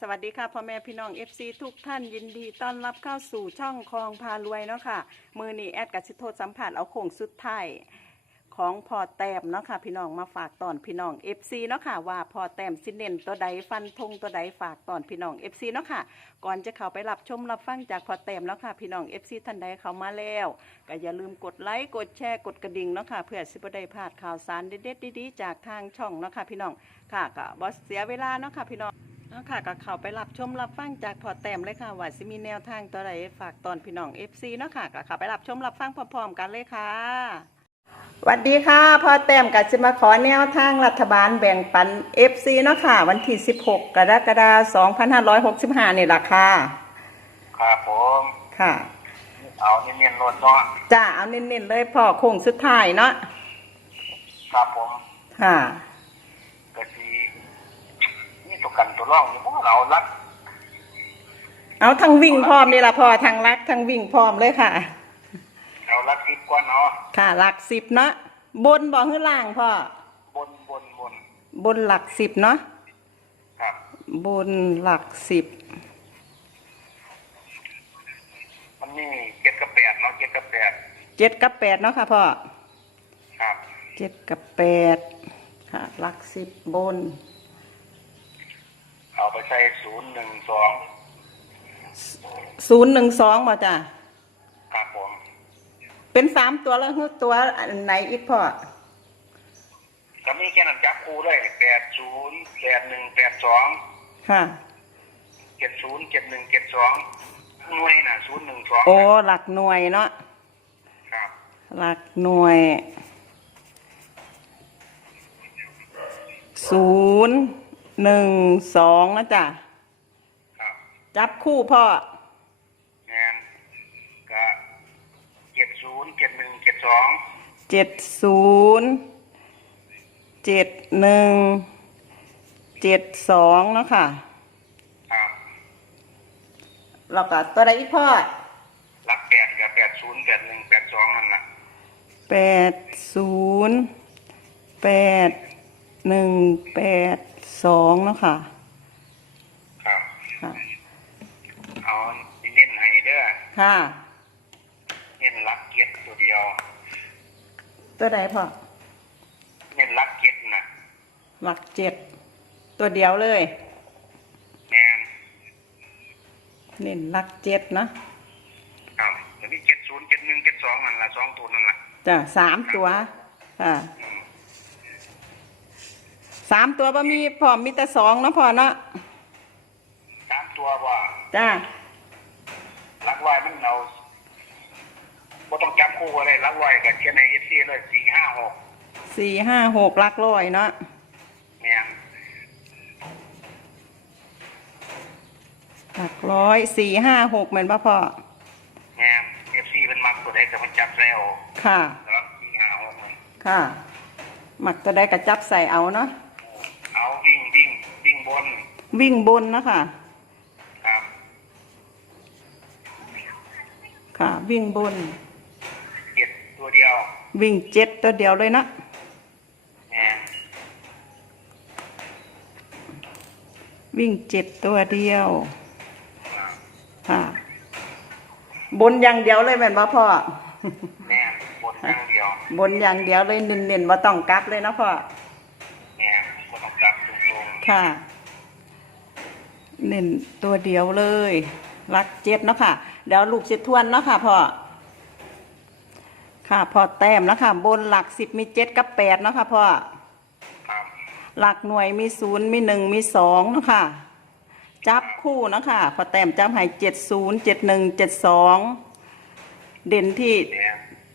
สวัสดีค่ะพ่อแม่พี่น้อง FC ทุกท่านยินดีต้อนรับเข้าสู่ช่องคลองพารวยเนาะค่ะ มือนี้แอดกับชิโทษสัมผัสเอาโค้งสุดท้ายของพอแต้มเนาะค่ะ พี่น้องมาฝากตอนพี่น้อง FC เนาะค่ะว่าพอแต้มสิเน้นตัวใดฟันธงตัวใดฝากตอนพี่น้อง FC เนาะค่ะ ก่อนจะเข้าไปรับชมรับฟังจากพอแต้มแล้วค่ะพี่น้อง FC ท่านใดเข้ามาแล้วก็อย่าลืมกดไลค์กดแชร์กดกระดิ่งเนาะค่ะเพื่อสิบได้พลาดข่าวสารเด็ดๆดีๆจากทางช่องเนาะค่ะพี่น้องค่ะก็บ่เสียเวลาเนาะค่ะพี่น้อง เนาะค่ะก็เข้าไปรับชมรับฟังจากพอแต้มเลยค่ะว่าสิมีแนวทางตัวใดฝากตอนพี่น้อง FC เนาะค่ะก็เข้าไปรับชมรับฟังพร้อมๆกันเลยค่ะสวัสดีค่ะพ่อแต้มก็จะมาขอแนวทางรัฐบาลแบ่งปัน FC เนาะค่ะ วันที่ 16 กรกฎาคม2565นี่ล่ะค่ะครับผมค่ะ เอาเนียนๆรถเนาะจ้าเอาเน้นๆเลยพ่อโค้งสุดท้ายเนาะครับผมค่ะก็สีนี่ตัว กันตัวร่องอยู่พวกเรารักเอาทั้งวิ่งพร้อมนี่ล่ะพ่อทั้งรักทั้งวิ่งพร้อมเลยค่ะ เรารักทิพย์กว่าเนาะค่ะ หลักสิบเนาะบนบ่ขึ้นล่างพ่อบนบนบนบนหลักสิบเนาะครับบนหลักสิบมันนี่เจ็ดกับแปดเนาะเจ็ดกับแปดเจ็ดกับแปดเนาะค่ะพ่อครับเจ็ดกับแปดค่ะหลักสิบบนเอาไป ใช้ศูนย์หนึ่งสองศูนย์หนึ่งสองบ่จ้ะครับผมเป็นสามตัวแล้วคือตัวอันไหนอีกพ่อก็มีแค่นั้นจับคู่เลยแปดศูนย์แปดหนึ่งแปดสองค่ะเจ็ดศูนย์เจ็ดหนึ่งเจ็ดสองหน่วยน่ะศูนย์หนึ่งสองโอ้หลักหน่วยเนาะครับหลักหน่วยศูนย์ หนึ่งสองนะจ้ะครับจับคู่พ่อ แมนก็เจ็ดศูนย์เจ็ดหนึ่งเจ็ดสองเจ็ดศูนย์เจ็ดหนึ่งเจ็ดสองเนาะค่ะครับแล้วก็ตัวใดอีกพ่อรักแปดกับแปดศูนย์แปดหนึ่งแปดสองนั่นแหละแปดศูนย์แปดหนึ่งแปด สองเนาะค่ะ ครับค่ะ เอาเน้นให้เด้อค่ะ เน้นรักเกียรติตัวเดียว ตัวใดพ่อเน้นรักเกียรตินะหลักเจ็ด ตัวเดียวเลย แม่นเน้นหลักเจ็ดเนาะครับเดี๋ยวนี้เจ็ดศูนย์เจ็ดหนึ่งเจ็ดสองนั่นละสองตัวนั่นละจ้ะสามตัว ค่ะ สามตัวบ่มีพร้อมมีแต่สองเนาะพ่อเนาะสามตัวว่าจ้ารักไว้มันเอาก็ต้องจับคู่อะไรรักไว้กับเชียร์ในเอฟซีเลยสี่ห้าหกสี่ห้าหกหลักร้อยเนาะแม่นหลักร้อยสี่ห้าหกเหมือนป่ะพ่อแม่นเอฟซีเป็นมักตัวใดแต่มันจับแล้วค่ะแล้วสี่ห้าหกมันค่ะหมักตัวใดกระจับใส่เอาเนาะ เอาวิ่งวิ่งวิ่งบน วิ่งบนเนาะค่ะครับค่ะ วิ่งบน เจ็ดตัวเดียววิ่งเจ็ดตัวเดียวเลยเนาะแม่นวิ่งเจ็ดตัวเดียวอ่าค่ะ บนอย่างเดียวเลยแม่นป่ะพ่อแม่นบนอย่างเดียวบนอย่างเดียวเลยเน้นๆว่าต้องกลับเลยเนาะพ่อแม่นก็ต้องจับตรงค่ะ เน้นตัวเดียวเลยรักเจ็ดเนาะค่ะ เดี๋ยวลูกสิทวนเนาะค่ะพ่อค่ะพ่อแต้มแล้วค่ะ บนหลักสิบมีเจ็ดกับแปดเนาะค่ะพ่อหลักหน่วยมีศูนย์มีหนึ่งมีสองเนาะค่ะ จับคู่เนาะค่ะ พอแต้มจับให้เจ็ดศูนย์เจ็ดหนึ่งเจ็ดสองเด่นที่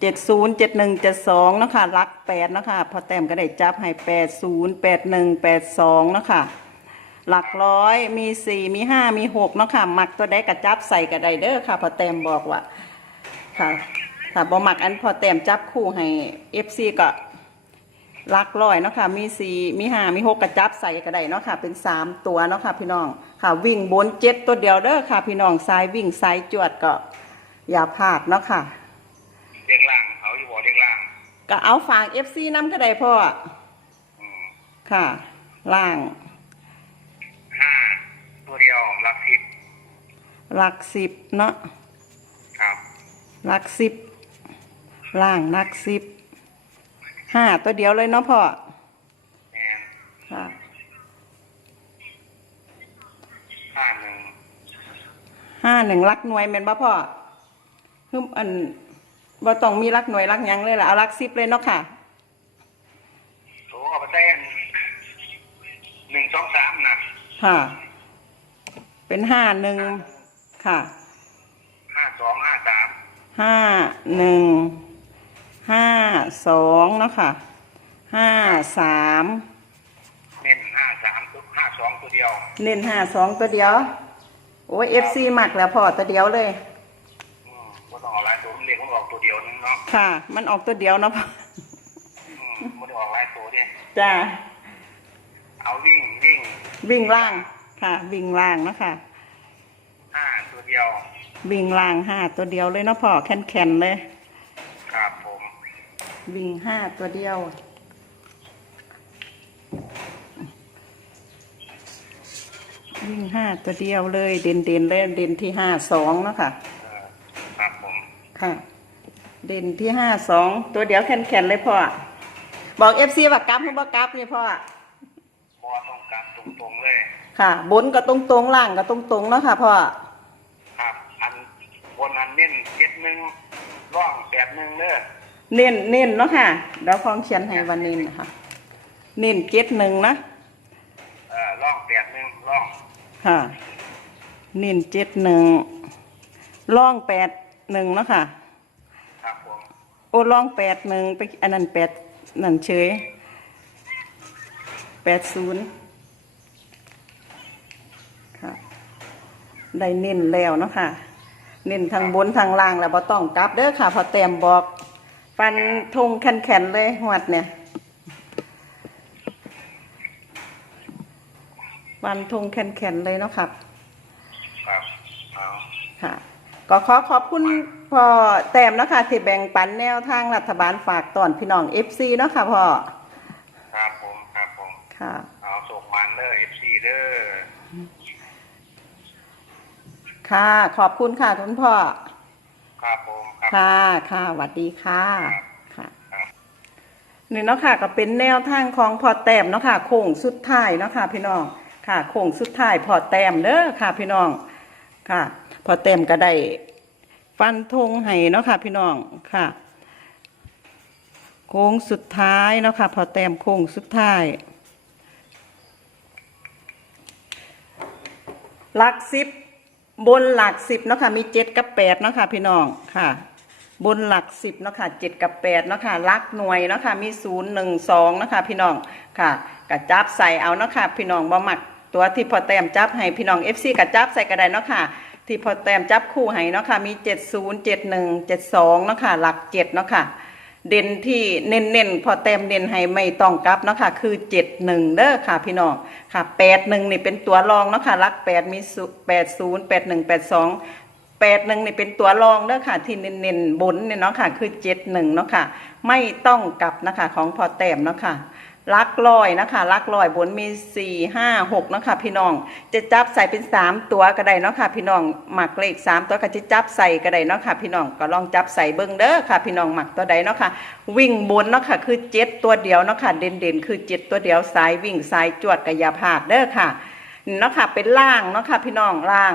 เจ็ดศูนย์เจ็ดหนึ่งเจ็ดสองเนาะค่ะหลักแปดเนาะค่ะ พอแต้มก็ได้จับให้แปดศูนย์แปดหนึ่งแปดสองเนาะค่ะ หลักร้อยมีสี่มีห้ามีหกเนาะค่ะมักตัวใดกระจับใส่กระไดเด้อค่ะพอแต้มบอกว่าค่ะค่ะบ่มักอันพอแต้มจับคู่ให้เอฟซีก็หลักร้อยเนาะค่ะมีสี่มีห้ามีหกกระจับใส่ก็ได้เนาะค่ะ เป็นสามตัวเนาะค่ะ พี่น้องค่ะ วิ่งบนเจ็ดตัวเดียวเด้อค่ะ พี่น้องสายวิ่งสายจวดก็อย่าพลาดเนาะค่ะเรียกล่างเอาอยู่บ่เรียกล่างก็เอาฝากเอฟซีน้ำก็ได้พ่ออืมค่ะ ล่าง ห้าตัวเดียว หลักสิบเนาะครับหลักสิบล่างหลักสิบห้าตัวเดียวเลยเนาะพ่อแม่นค่ะห้าหนึ่งห้าหนึ่งลักหน่วยแม่นบ่พ่อฮึมอันบ่ต้องมีลักหน่วยลักหยังเลยล่ะเอาลักสิบเลยเนาะค่ะ โถเอาไปเต้นหนึ่งสองสามนะค่ะ เป็นห้าหนึ่ง ค่ะ ห้าสองห้าสามห้าหนึ่งห้าสองเนาะค่ะห้าสามเน้นห้าสามตัวห้าสองตัวเดียว เน้นห้าสองตัวเดียว โอ้ยเอฟซีมักแล้วพ่อตัวเดียวเลยอืมก็ต้องเอาหลายตัวมันเรียกมันออกตัวเดียวนึงเนาะค่ะ มันออกตัวเดียวเนาะพ่ออืมมันได้ออกหลายตัวเนี่ยจ้าเอาวิ่งวิ่งวิ่งล่างค่ะ วิ่งล่างเนาะค่ะห้าตัวเดี ยววิ่งล่างห้าตัวเดียวเลยเนาะพ่อแข็งแข็งๆเลย ครับผม วิ่งห้าตัวเดียว วิ่งห้าตัวเดียวเลย เด่นเด่นๆเลยเด่นที่ห้าสองเนาะค่ะเออครับผม ค่ะ เด่นที่ห้าสองตัวเดียวแข็งแข็งๆเลยพ่อ บอกเอฟซีว่ากลับหรือบ่กลับนี่พ่อบอต้องกลับตรงๆเลย ค่ะ บนก็ตรงตรงๆล่างก็ตรงตรงๆเนาะค่ะพ่อครับอันบ นอันเน้นเจ็ดหนึ่งร่องแปดหนึ่งเด้อเน้นเน้นเนาะค่ะเดี๋ยวคองเขียนให้วันนี้นะคะเน้นเจ็ดหนึ่งนะเออร่องแปดหนึ่งร่องค่ะ เน้นเจ็ดหนึ่งล่องแปดหนึ่งเนาะค่ะครับผมโอ้ล่องแปดหนึ่งไปอันนั้นแปดนั่นเฉยแปดศูนย์ค่ะ ได้เน้นแล้วเนาะค่ะ เน้นทางบนทางล่างแล้วบ่ต้องกลับเด้อค่ะ พอแต้มบอก ฟันธงแข็งๆเลยหวดเนี่ยฟันธงแข็งๆเลยเนาะครับ ครับเอาค่ะ ก็ขอขอบคุณพ่อแต้มเนาะคะที่แบ่งปันแนวทางรัฐบาลฝากตอนพี่น้อง FC เนาะค่ะพ่อครับผมครับผมค่ะ เอาส่งมันเด้อเอฟซีเด้อ ค่ะ ขอบคุณค่ะคุณพ่อ ครับผมครับ ค่ะค่ะสวัสดีค่ะค่ะครับนี่เนาะค่ะก็เป็นแนวทางของพอแต้มเนาะค่ะโค้งสุดท้ายเนาะค่ะ พี่น้องค่ะโค้งสุดท้ายพอแต้มเด้อค่ะ พี่น้องค่ะ พอแต้มก็ได้ฟันธงให้เนาะค่ะ พี่น้องค่ะ โค้งสุดท้ายเนาะค่ะ พอแต้มโค้งสุดท้ายหลักสิบ บนหลักสิบเนาะค่ะมีเจ็ดกับแปดเนาะค่ะพี่น้องค่ะ บนหลักสิบเนาะค่ะเจ็ดกับแปดเนาะค่ะหลักหน่วยเนาะค่ะมีศูนย์หนึ่งสองเนาะค่ะพี่น้องค่ะกระจับใส่เอาเนาะค่ะพี่น้องบ่มักตัวที่พอแต้มจับให้พี่น้องเอฟซีกระจับใส่กระไดเนาะค่ะที่พอแต้มจับคู่ให้เนาะค่ะมีเจ็ดศูนย์เจ็ดหนึ่งเจ็ดสองเนาะค่ะหลักเจ็ดเนาะค่ะ เด่นที่เน้นๆพอแต้มเน้นให้ไม่ต้องกลับเนาะค่ะคือเจ็ดหนึ่งเด้อค่ะพี่น้องค่ะแปดหนึ่งนี่เป็นตัวรองเนาะค่ะหลักแปดมีแปดศูนย์แปดหนึ่งแปดสองแปดหนึ่งนี่เป็นตัวรองเด้อค่ะ ที่เน้นๆบนเนี่ยเนาะค่ะ คือเจ็ดหนึ่งเนาะค่ะ ไม่ต้องกลับนะคะของพอแต้มเนาะค่ะ ลักลอยนะคะลักลอยบนมีสี่ห้าหกนะคะพี่น้อง จะจับใส่เป็นสามตัวก็ได้เนาะค่ะพี่น้องหมักเลขสามตัวก็จะจับใส่ก็ได้เนาะค่ะพี่น้องก็ลองจับใส่เบิ้งเด้อค่ะ พี่น้องหมักตัวใดเนาะค่ะวิ่งบนเนาะค่ะคือเจ็ดตัวเดียวเนาะค่ะเด่นๆคือเจ็ดตัวเดียวสายวิ่งสายจวดกระยาพาดเด้อค่ะเนาะค่ะเป็นล่างเนาะค่ะพี่น้องล่าง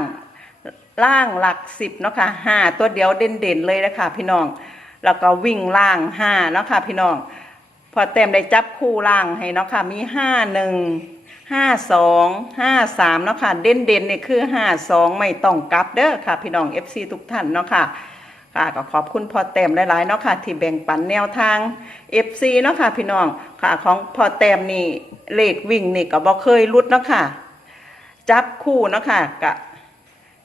ล่างหลักสิบเนาะค่ะห้าตัวเดียวเด่นๆเลยนะคะพี่น้อง แล้วก็วิ่งล่างห้าเนาะค่ะพี่น้อง พอเต็มได้จับคู่ล่างให้เนาะค่ะ มีห้าหนึ่งห้าสองห้าสามเนาะค่ะ เด่นเด่นนี่คือห้าสองไม่ต้องกลับเด้อค่ะ พี่น้อง FC ทุกท่านเนาะค่ะค่ะก็ขอบคุณพอแต้มหลายๆเนาะค่ะ ที่แบ่งปันแนวทาง FC เนาะค่ะพี่น้องค่ะของพอแต้มนี่เลขวิ่งนี่ก็บ่เคยหลุดเนาะค่ะ จับคู่เนาะค่ะกะ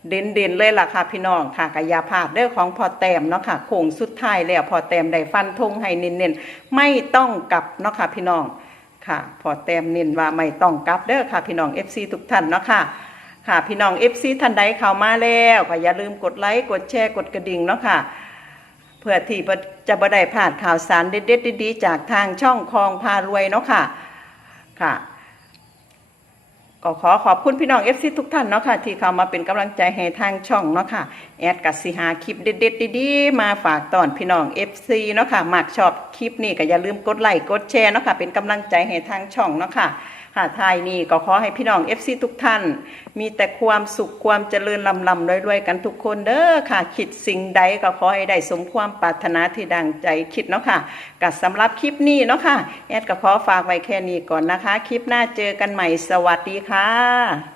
เด่นเด่นๆเลยล่ะค่ะพี่น้องค่ะกายาภาพเด้อของพอแต้มเนาะค่ะโค้งสุดท้ายแล้วพอแต้มได้ฟันธงให้เน้นๆไม่ต้องกลับเนาะค่ะพี่น้องค่ะ พอแต้มเน้นว่าไม่ต้องกลับเด้อค่ะพี่น้อง FC ทุกท่านเนาะค่ะค่ะพี่น้อง FC ท่านใดเข้ามาแล้วก็อย่าลืมกดไลค์กดแชร์กดกระดิ่งเนาะค่ะเพื่อที่จะบ่ได้พลาดข่าวสารเด็ดๆดีๆจากทางช่องคลองพารวยเนาะค่ะค่ะ ก็ขอขอบคุณพี่น้อง FC ทุกท่านเนาะค่ะ ที่เข้ามาเป็นกำลังใจให้ทางช่องเนาะค่ะ แอดกัสิหาคลิปเด็ดๆดีๆมาฝากตอนพี่น้อง FC เนาะค่ะมากชอบคลิปนี้ก็อย่าลืมกดไลค์กดแชร์เนาะค่ะเป็นกำลังใจให้ทางช่องเนาะค่ะ ค่ะทายนี่ก็ขอให้พี่น้องเอฟซีทุกท่าน มีแต่ความสุขความเจริญลำลำรวยๆกันทุกคนเด้อค่ะ คิดสิ่งใดก็ขอให้ได้สมความปรารถนาที่ดังใจคิดเนาะค่ะกัสำหรับคลิปนี้เนาะค่ะแอดก็ขอฝากไว้แค่นี้ก่อนนะคะ คลิปหน้าเจอกันใหม่สวัสดีค่ะ